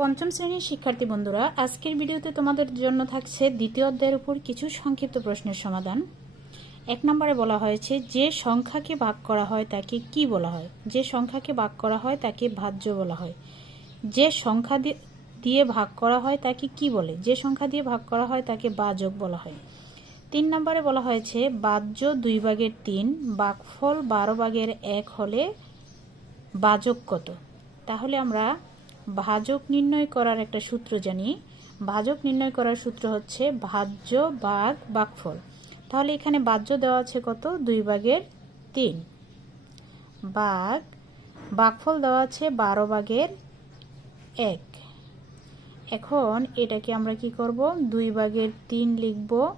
পঞ্চম শ্রেণির শিক্ষার্থী বন্ধুরা, আজকের ভিডিওতে তোমাদের জন্য থাকছে দ্বিতীয় অধ্যায়ের উপর কিছু সংক্ষিপ্ত প্রশ্নের সমাধান। এক নম্বরে বলা হয়েছে, যে সংখ্যাকে ভাগ করা হয় তাকে কি বলা হয়? যে সংখ্যাকে ভাগ করা হয় তাকে ভাজ্য বলা হয়। যে সংখ্যা দিয়ে ভাগ করা হয় তাকে কি বলে? যে সংখ্যা দিয়ে ভাগ করা হয় তাকে বাজক বলা হয়। তিন নম্বরে বলা হয়েছে বাহ্য দুই ভাগের তিন বাঘফল বারো ভাগের এক হলে বাজক কত? তাহলে আমরা ভাজক নির্ণয় করার একটা সূত্র জানি। ভাজক নির্ণয় করার সূত্র হচ্ছে ভাজ্য বাঘ বাঘফল। তাহলে এখানে বাহ্য দেওয়া আছে কত? দুই ভাগের তিন। বাঘ বাঘফল দেওয়া আছে বারো ভাগের এক। এখন এটাকে আমরা কি করব? দুই ভাগের তিন লিখব।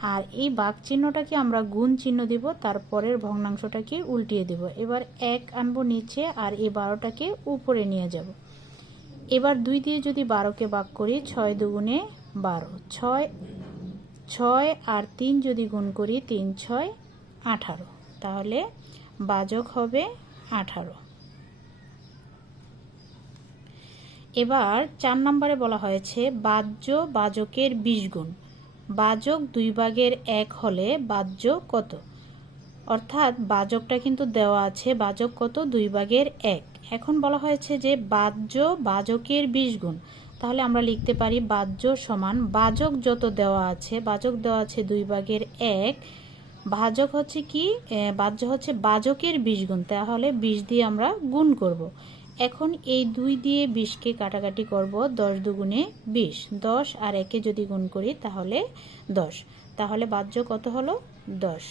আর এই বাঘ চিহ্নটাকে আমরা গুণ চিহ্ন দিব, তারপরের ভগ্নাংশটাকে উল্টিয়ে দিব। এবার এক আনব নিচে আর এই বারোটাকে উপরে নিয়ে যাব। এবার দুই দিয়ে যদি বারোকে ভাগ করি, ছয় দুগুণে বারো। ছয় ছয় আর তিন যদি গুণ করি, তিন, ছয়, আঠারো। তাহলে বাজক হবে আঠারো। এবার চার নম্বরে বলা হয়েছে, বাহ্য বাজকের বিশ গুণ। বাজক দুই ভাগের এক হলে বাহ্য কত? অর্থাৎ বাজকটা কিন্তু দেওয়া আছে, বাজক কত? দুই ভাগের এক। এখন বলা হয়েছে যে বাহ্য বাজকের বিশ গুণ। তাহলে আমরা লিখতে পারি বাহ্য সমান বাজক যত দেওয়া আছে, বাজক দেওয়া আছে দুই ভাগের এক ভাজক হচ্ছে কি? বাহ্য হচ্ছে বাজকের বিশ গুণ। তাহলে বিশ দিয়ে আমরা গুণ করব। এখন এই দুই দিয়ে বিশকে কাটাকাটি করব দশ দুগুণে বিশ। দশ আর একে যদি গুণ করি তাহলে দশ। তাহলে বাহ্য কত হলো? দশ।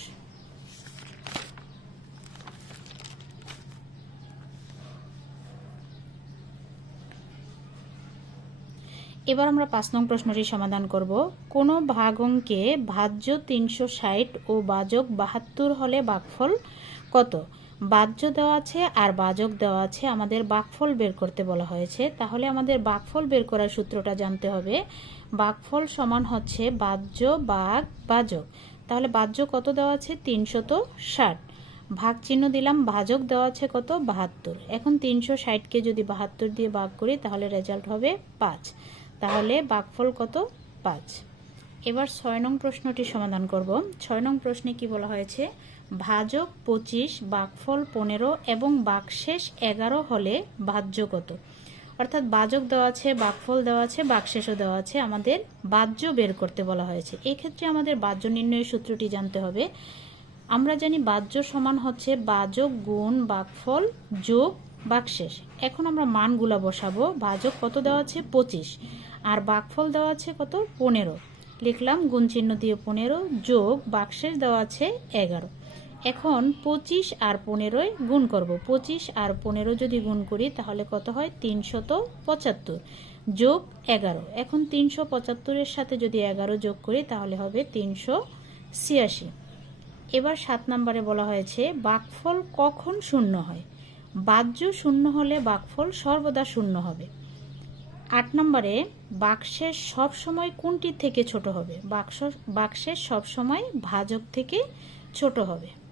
এবার আমরা পাঁচ নং প্রশ্নটি সমাধান করব। কোনো ভাগ অঙ্কে ভাজ্য তিনশো ষাট ও বাজক বাহাত্তর হলে বাঘফল কত? বাহ্য দেওয়া আছে আর বাজক দেওয়া আছে। আমাদের বাঘফল বের করতে বলা হয়েছে। তাহলে আমাদের বাঘফল বের করার সূত্রটা জানতে হবে। বাঘফল সমান হচ্ছে বাহ্য বাঘ বাজক। তাহলে বাহ্য কত দেওয়া আছে? তিনশত ষাট। ভাগ চিহ্ন দিলাম। ভাজক দেওয়া আছে কত? বাহাত্তর। এখন তিনশো ষাটকে যদি বাহাত্তর দিয়ে ভাগ করি, তাহলে রেজাল্ট হবে পাঁচ। তাহলে বাঘফল কত? পাঁচ। এবার ছয় নং প্রশ্নটি সমাধান করব। ছয় নং প্রশ্নে কি বলা হয়েছে? ভাজক পঁচিশ বাঘফল পনেরো এবং বাকশেষ এগারো হলে ভাজ্য কত? অর্থাৎ বাজক দেওয়া আছে, বাকফল দেওয়া আছে, বাকশেষও দেওয়া আছে। আমাদের বাহ্য বের করতে বলা হয়েছে। এই ক্ষেত্রে আমাদের বাহ্য নির্ণয়ের সূত্রটি জানতে হবে। আমরা জানি বাহ্য সমান হচ্ছে বাজক গুণ বাঘফল যোগ বাকশেষ। এখন আমরা মানগুলা বসাবো। বাজক কত দেওয়া আছে? পঁচিশ। আর বাঘফল দেওয়া আছে কত? পনেরো। লিখলাম, গুণ চিহ্ন দিয়ে পনেরো যোগ বাকশেষ দেওয়া আছে এগারো। এখন পঁচিশ আর পনেরোয় গুণ করব। পঁচিশ আর পনেরো যদি গুণ করি, তাহলে কত হয়? তিনশত পঁচাত্তর যোগ এগারো। এখন তিনশো পঁচাত্তরের সাথে যদি এগারো যোগ করি, তাহলে হবে তিনশো ছিয়াশি। এবার সাত নম্বরে বলা হয়েছে, বাকফল কখন শূন্য হয়? বাহ্য শূন্য হলে বাকফল সর্বদা শূন্য হবে। আট নম্বরে, বাক্সের সব সময় কোনটি থেকে ছোট হবে? বাক্স, বাক্সের সব সময় ভাজক থেকে ছোট হবে।